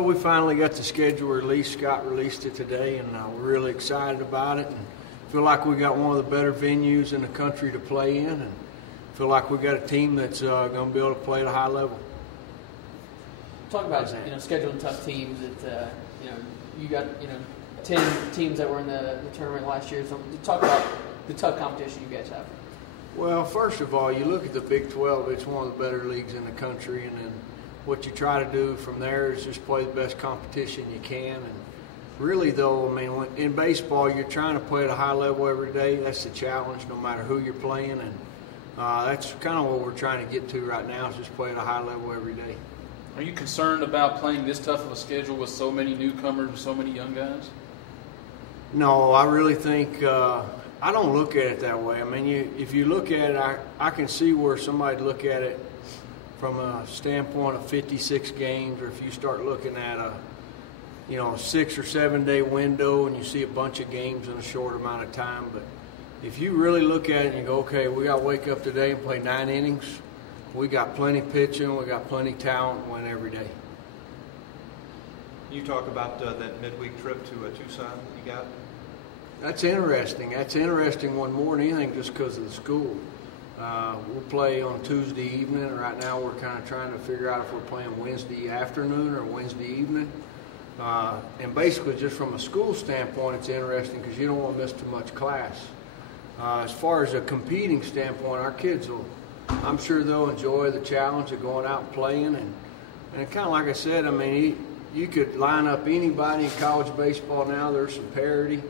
Well, we finally got the schedule released. Scott released it today, and we're really excited about it. And feel like we got one of the better venues in the country to play in, and feel like we got a team that's going to be able to play at a high level. Talk about scheduling tough teams. That you got 10 teams that were in the tournament last year. So talk about the tough competition you guys have. Well, first of all, you look at the Big 12. It's one of the better leagues in the country, and then what you try to do from there is just play the best competition you can. And really, though, I mean, in baseball, you're trying to play at a high level every day. That's the challenge, no matter who you're playing, and that's kind of what we're trying to get to right now, is just play at a high level every day. Are you concerned about playing this tough of a schedule with so many newcomers and so many young guys? No, I really think I don't look at it that way. I mean, if you look at it, I can see where somebody'd look at it from a standpoint of 56 games, or if you start looking at a 6 or 7 day window and you see a bunch of games in a short amount of time. But if you really look at it and you go, okay, we got to wake up today and play 9 innings, we got plenty pitching, we got plenty talent, win every day. You talk about that midweek trip to Tucson that you got? That's interesting. That's interesting one more than anything, just because of the school. We'll play on Tuesday evening, and right now we're kind of trying to figure out if we're playing Wednesday afternoon or Wednesday evening. And basically, just from a school standpoint, it's interesting because you don't want to miss too much class. As far as a competing standpoint, our kids I'm sure they'll enjoy the challenge of going out and playing. And kind of like I said, I mean, you could line up anybody in college baseball now. There's some parity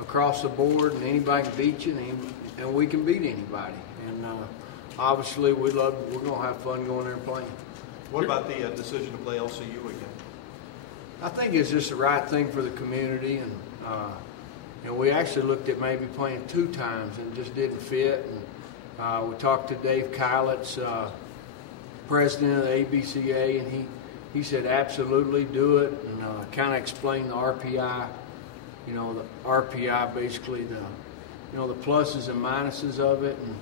across the board, and anybody can beat you, and we can beat anybody. And obviously, we're going to have fun going there and playing. What about the decision to play LCU again? I think it's just the right thing for the community, and we actually looked at maybe playing 2 times and it just didn't fit. And we talked to Dave Kylitz, president of the ABCA, and he said absolutely do it, and kind of explained the RPI. The RPI, basically the pluses and minuses of it, and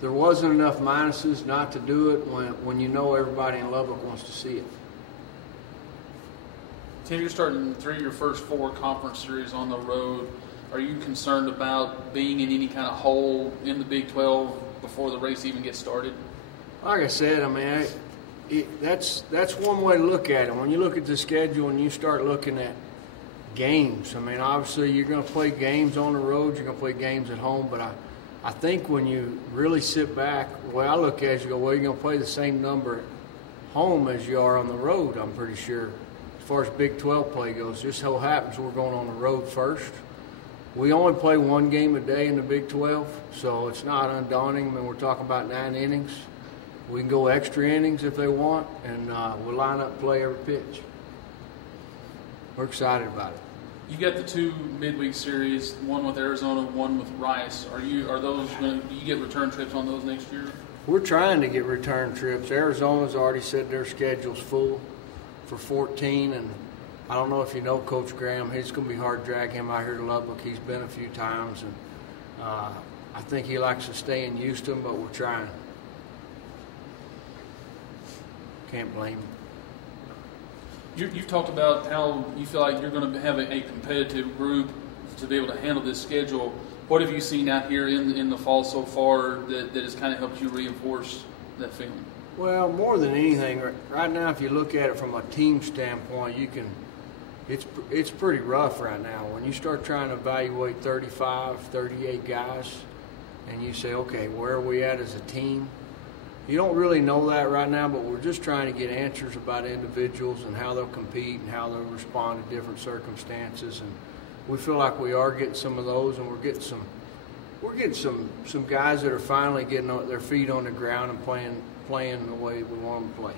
there wasn't enough minuses not to do it when everybody in Lubbock wants to see it. Tim, you're starting 3 of your first 4 conference series on the road. Are you concerned about being in any kind of hole in the Big 12 before the race even gets started? Like I said, I mean, that's one way to look at it. When you look at the schedule and you start looking at games, I mean, obviously you're going to play games on the road, you're going to play games at home, but I think when you really sit back, the way I look at it, you go, well, you're going to play the same number at home as you are on the road, I'm pretty sure, as far as Big 12 play goes. Just so happens we're going on the road first. We only play 1 game a day in the Big 12, so it's not undaunting. I mean, we're talking about 9 innings. We can go extra innings if they want, and we'll line up and play every pitch. We're excited about it. You got the 2 midweek series, one with Arizona, one with Rice. Do you get return trips on those next year? We're trying to get return trips. Arizona's already said their schedule's full for 14, and I don't know if you know Coach Graham. It's going to be hard to drag him out here to Lubbock. He's been a few times, and I think he likes to stay in Houston, but we're trying. Can't blame him. You've talked about how you feel like you're going to have a competitive group to be able to handle this schedule. What have you seen out here in the fall so far that has kind of helped you reinforce that feeling? Well, more than anything, right now, if you look at it from a team standpoint, it's pretty rough right now. When you start trying to evaluate 35, 38 guys, and you say, okay, where are we at as a team? You don't really know that right now, but we're just trying to get answers about individuals and how they'll compete and how they'll respond to different circumstances. And we feel like we are getting some of those, and we're getting some guys that are finally getting their feet on the ground and playing the way we want them to play.